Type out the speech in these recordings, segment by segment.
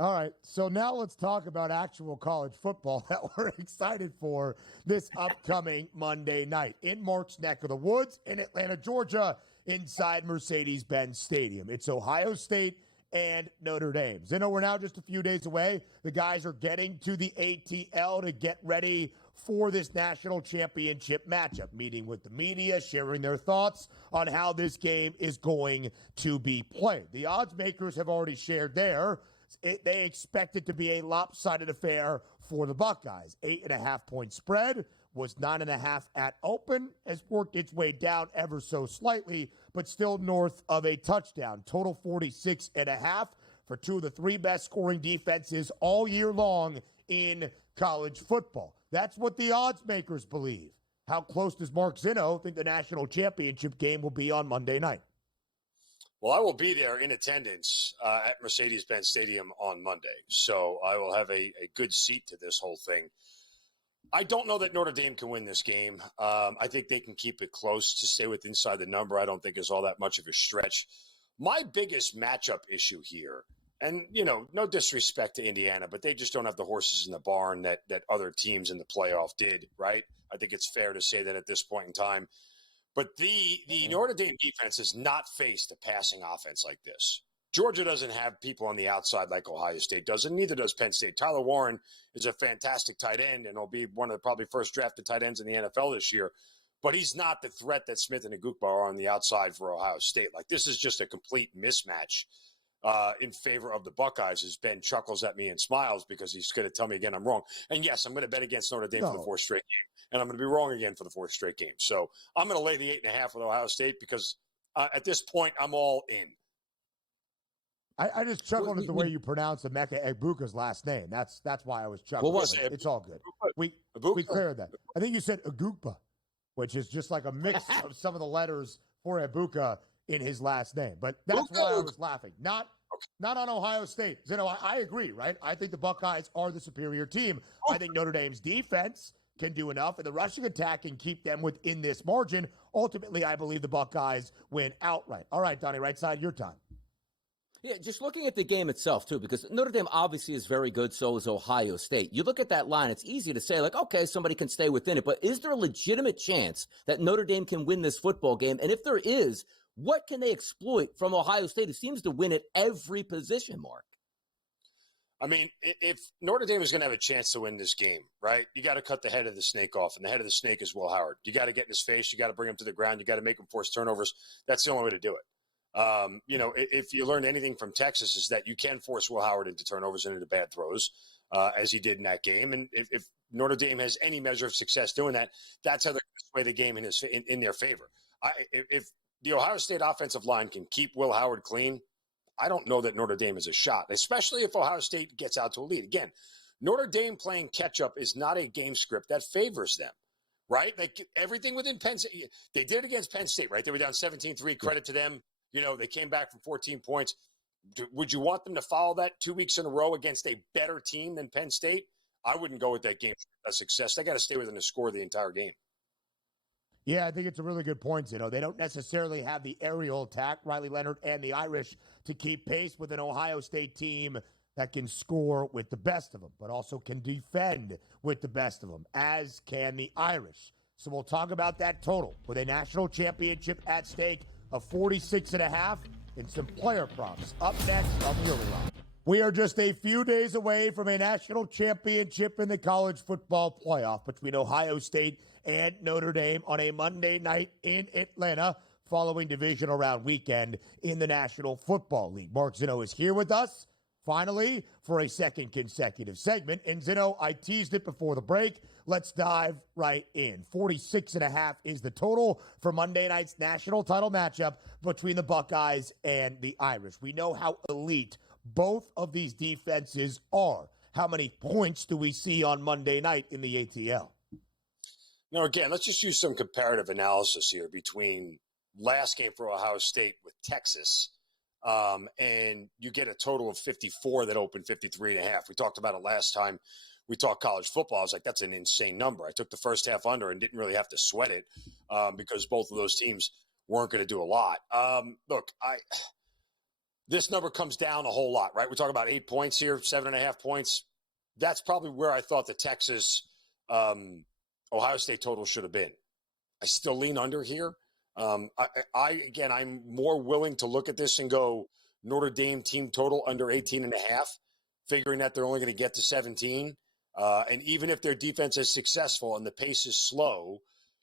All right, so now let's talk about actual college football that we're excited for this upcoming Monday night in Mark's neck of the woods in Atlanta, Georgia, inside Mercedes Benz Stadium. It's Ohio State and Notre Dame. Zinno, we're now just a few days away. The guys are getting to the ATL to get ready for this national championship matchup, meeting with the media, sharing their thoughts on how this game is going to be played. The odds makers have already shared theirs. They expect it to be a lopsided affair for the Buckeyes. 8.5-point spread was 9.5 at open, has worked its way down ever so slightly, but still north of a touchdown. Total 46.5 for two of the three best scoring defenses all year long in college football. That's what the odds makers believe. How close does Mark Zinno think the national championship game will be on Monday night? Well, I will be there in attendance at Mercedes Benz Stadium on Monday, so I will have a good seat to this whole thing. I don't know that Notre Dame can win this game. I think they can keep it close to stay with inside the number. I don't think is all that much of a stretch. My biggest matchup issue here, and, no disrespect to Indiana, but they just don't have the horses in the barn that other teams in the playoff did, right? I think it's fair to say that at this point in time. But the Notre Dame defense has not faced a passing offense like this. Georgia doesn't have people on the outside like Ohio State does, and neither does Penn State. Tyler Warren is a fantastic tight end, and will be one of the probably first drafted tight ends in the NFL this year. But he's not the threat that Smith and Agukpa are on the outside for Ohio State. Like, this is just a complete mismatch in favor of the Buckeyes, as Ben chuckles at me and smiles because he's going to tell me again I'm wrong. And yes, I'm going to bet against Notre Dame for the fourth straight game, and I'm going to be wrong again for the fourth straight game. So I'm going to lay the 8.5 with Ohio State because at this point I'm all in. I just chuckled at the way you pronounce Emeka Egbuka's last name. That's why I was chuckling. What was it? It's all good. We cleared that. I think you said Agukpa, which is just like a mix of some of the letters for Egbuka in his last name. But that's why I was laughing. Not on Ohio State. Zinno, I agree, right? I think the Buckeyes are the superior team. I think Notre Dame's defense can do enough, and the rushing attack can keep them within this margin. Ultimately, I believe the Buckeyes win outright. All right, Donnie, right side, your time. Yeah, just looking at the game itself, too, because Notre Dame obviously is very good, so is Ohio State. You look at that line, it's easy to say, like, okay, somebody can stay within it, but is there a legitimate chance that Notre Dame can win this football game? And if there is, what can they exploit from Ohio State, who seems to win at every position, Mark? I mean, if Notre Dame is going to have a chance to win this game, right, you got to cut the head of the snake off, and the head of the snake is Will Howard. You got to get in his face. You got to bring him to the ground. You got to make him force turnovers. That's the only way to do it. If you learned anything from Texas is that you can force Will Howard into turnovers and into bad throws, as he did in that game. And if Notre Dame has any measure of success doing that, that's how they're going to sway the game in their favor. If the Ohio State offensive line can keep Will Howard clean, I don't know that Notre Dame is a shot, especially if Ohio State gets out to a lead. Again, Notre Dame playing catch-up is not a game script that favors them, right? Like, everything within Penn State, they did it against Penn State, right? They were down 17-3, credit to them. They came back from 14 points. Would you want them to follow that 2 weeks in a row against a better team than Penn State? I wouldn't go with that game a success. They got to stay within the score the entire game. Yeah, I think it's a really good point, Zinno. They don't necessarily have the aerial attack, Riley Leonard and the Irish, to keep pace with an Ohio State team that can score with the best of them, but also can defend with the best of them, as can the Irish. So we'll talk about that total with a national championship at stake of 46.5 and some player props up next on the Early Line. We are just a few days away from a national championship in the college football playoff between Ohio State and Notre Dame on a Monday night in Atlanta following divisional round weekend in the National Football League. Mark Zinno is here with us, finally, for a second consecutive segment. And Zinno, I teased it before the break. Let's dive right in. 46.5 is the total for Monday night's national title matchup between the Buckeyes and the Irish. We know how elite both of these defenses are. How many points do we see on Monday night in the ATL? Now, again, let's just use some comparative analysis here between last game for Ohio State with Texas, and you get a total of 54 that opened 53.5. We talked about it last time. We talked college football. I was like, that's an insane number. I took the first half under and didn't really have to sweat it because both of those teams weren't going to do a lot. Look, this number comes down a whole lot, right? We're talking about 8 points here, 7.5 points. That's probably where I thought the Texas Ohio State total should have been. I still lean under here. Again, I'm more willing to look at this and go Notre Dame team total under 18.5, figuring that they're only going to get to 17. And even if their defense is successful and the pace is slow,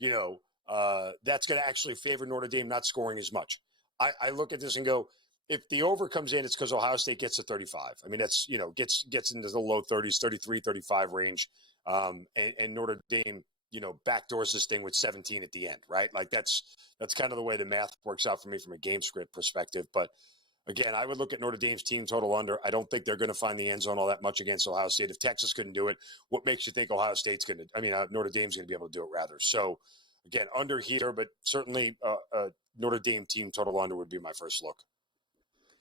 that's going to actually favor Notre Dame not scoring as much. I look at this and go, if the over comes in, it's because Ohio State gets to 35. I mean, that's, gets into the low 30s, 33, 35 range. And Notre Dame, backdoors this thing with 17 at the end, right? Like that's kind of the way the math works out for me from a game script perspective. But again, I would look at Notre Dame's team total under. I don't think they're going to find the end zone all that much against Ohio State. If Texas couldn't do it, what makes you think Ohio State's going to, Notre Dame's going to be able to do it rather. So again, under here, but certainly Notre Dame team total under would be my first look.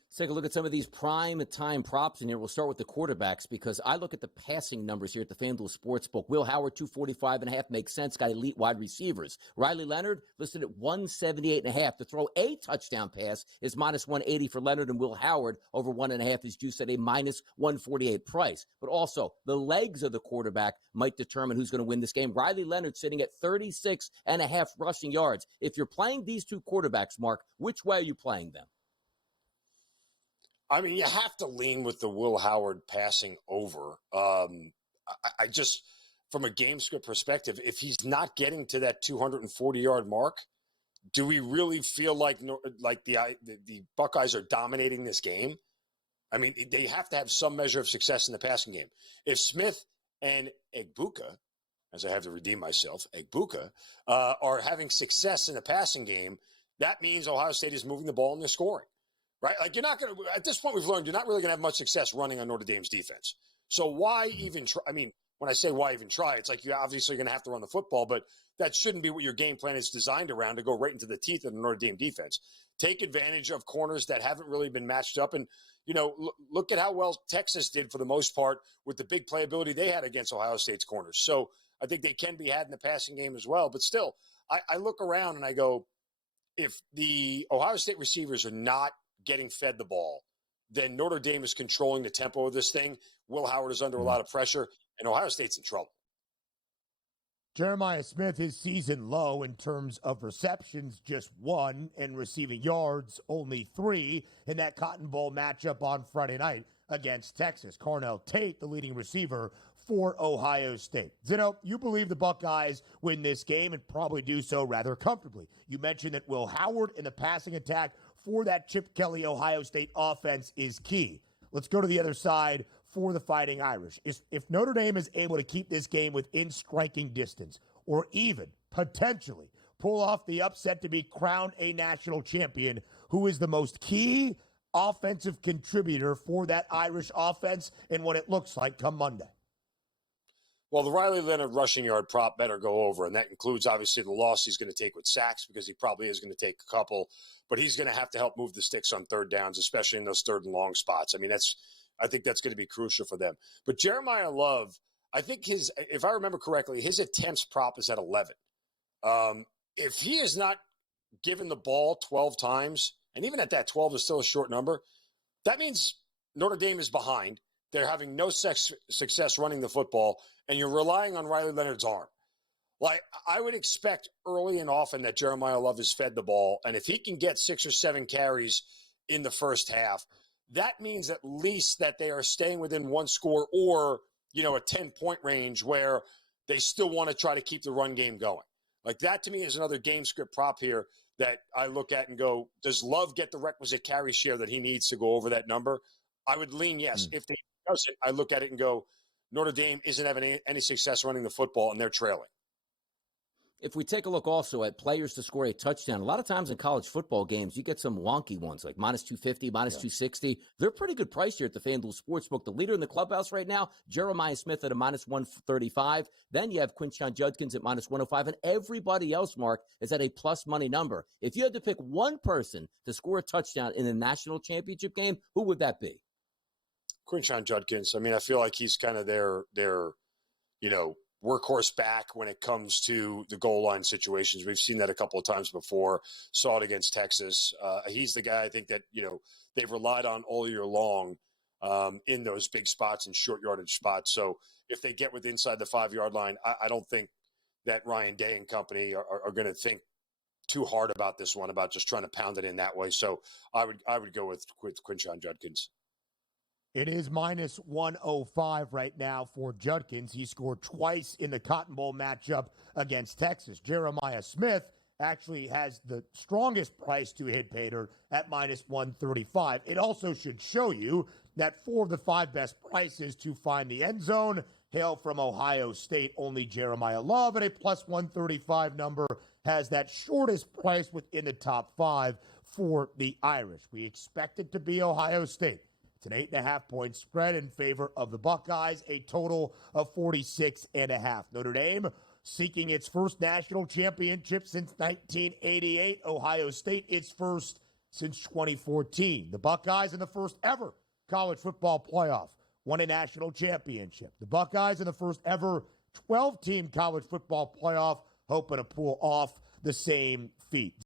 Let's take a look at some of these prime time props in here. We'll start with the quarterbacks because I look at the passing numbers here at the FanDuel Sportsbook. Will Howard, 245.5 makes sense. Got elite wide receivers. Riley Leonard listed at 178.5. To throw a touchdown pass is minus 180 for Leonard, and Will Howard over 1.5 is juiced at a minus 148 price. But also the legs of the quarterback might determine who's going to win this game. Riley Leonard sitting at 36.5 rushing yards. If you're playing these two quarterbacks, Mark, which way are you playing them? I mean, you have to lean with the Will Howard passing over. I just, from a game script perspective, if he's not getting to that 240-yard mark, do we really feel like the Buckeyes are dominating this game? I mean, they have to have some measure of success in the passing game. If Smith and Egbuka, as I have to redeem myself, Egbuka, are having success in the passing game, that means Ohio State is moving the ball and they're scoring. Right? Like you're not going to, at this point we've learned, you're not really going to have much success running on Notre Dame's defense. So why even try? I mean, when I say why even try, it's like you're obviously going to have to run the football, but that shouldn't be what your game plan is designed around, to go right into the teeth of the Notre Dame defense. Take advantage of corners that haven't really been matched up. And, look at how well Texas did for the most part with the big playability they had against Ohio State's corners. So I think they can be had in the passing game as well. But still, I look around and I go, if the Ohio State receivers are not getting fed the ball, then Notre Dame is controlling the tempo of this thing. Will Howard is under a lot of pressure, and Ohio State's in trouble. Jeremiah Smith, his season low in terms of receptions, just 1, and receiving yards, only 3 in that Cotton Bowl matchup on Friday night against Texas. Carnell Tate, the leading receiver for Ohio State. Zinno, you believe the Buckeyes win this game and probably do so rather comfortably. You mentioned that Will Howard in the passing attack for that Chip Kelly Ohio State offense is key. Let's go to the other side for the Fighting Irish. If Notre Dame is able to keep this game within striking distance, or even potentially pull off the upset to be crowned a national champion, who is the most key offensive contributor for that Irish offense and what it looks like come Monday? Well, the Riley Leonard rushing yard prop better go over, and that includes obviously the loss he's going to take with sacks, because he probably is going to take a couple, but he's going to have to help move the sticks on third downs, especially in those third and long spots. I mean, I think that's going to be crucial for them. But Jeremiah Love, I think if I remember correctly, his attempts prop is at 11. If he is not given the ball 12 times, and even at that 12 is still a short number, that means Notre Dame is behind. They're having no success running the football, and you're relying on Riley Leonard's arm. Like, I would expect early and often that Jeremiah Love is fed the ball, and if he can get 6 or 7 carries in the first half, that means at least that they are staying within one score or, a 10-point range where they still want to try to keep the run game going. Like, that to me is another game script prop here that I look at and go, does Love get the requisite carry share that he needs to go over that number? I would lean yes. If they doesn't, I look at it and go, Notre Dame isn't having any success running the football, and they're trailing. If we take a look also at players to score a touchdown, a lot of times in college football games, you get some wonky ones like minus 250, minus 260. They're pretty good price here at the FanDuel Sportsbook. The leader in the clubhouse right now, Jeremiah Smith at a minus 135. Then you have Quinshon Judkins at minus 105. And everybody else, Mark, is at a plus money number. If you had to pick one person to score a touchdown in the national championship game, who would that be? Quinshon Judkins. I mean, I feel like he's kind of their workhorse back when it comes to the goal line situations. We've seen that a couple of times before. Saw it against Texas. He's the guy I think that they've relied on all year long in those big spots and short yardage spots. So if they get inside the 5-yard line, I don't think that Ryan Day and company are going to think too hard about this one, about just trying to pound it in that way. So I would go with Quinshon Judkins. It is minus 105 right now for Judkins. He scored twice in the Cotton Bowl matchup against Texas. Jeremiah Smith actually has the strongest price to hit Pater at minus 135. It also should show you that 4 of the 5 best prices to find the end zone hail from Ohio State. Only Jeremiah Love at a plus 135 number has that shortest price within the top 5 for the Irish. We expect it to be Ohio State. It's an 8.5-point spread in favor of the Buckeyes, a total of 46.5. Notre Dame seeking its first national championship since 1988. Ohio State its first since 2014. The Buckeyes in the first ever college football playoff won a national championship. The Buckeyes in the first ever 12-team college football playoff hoping to pull off the same feat.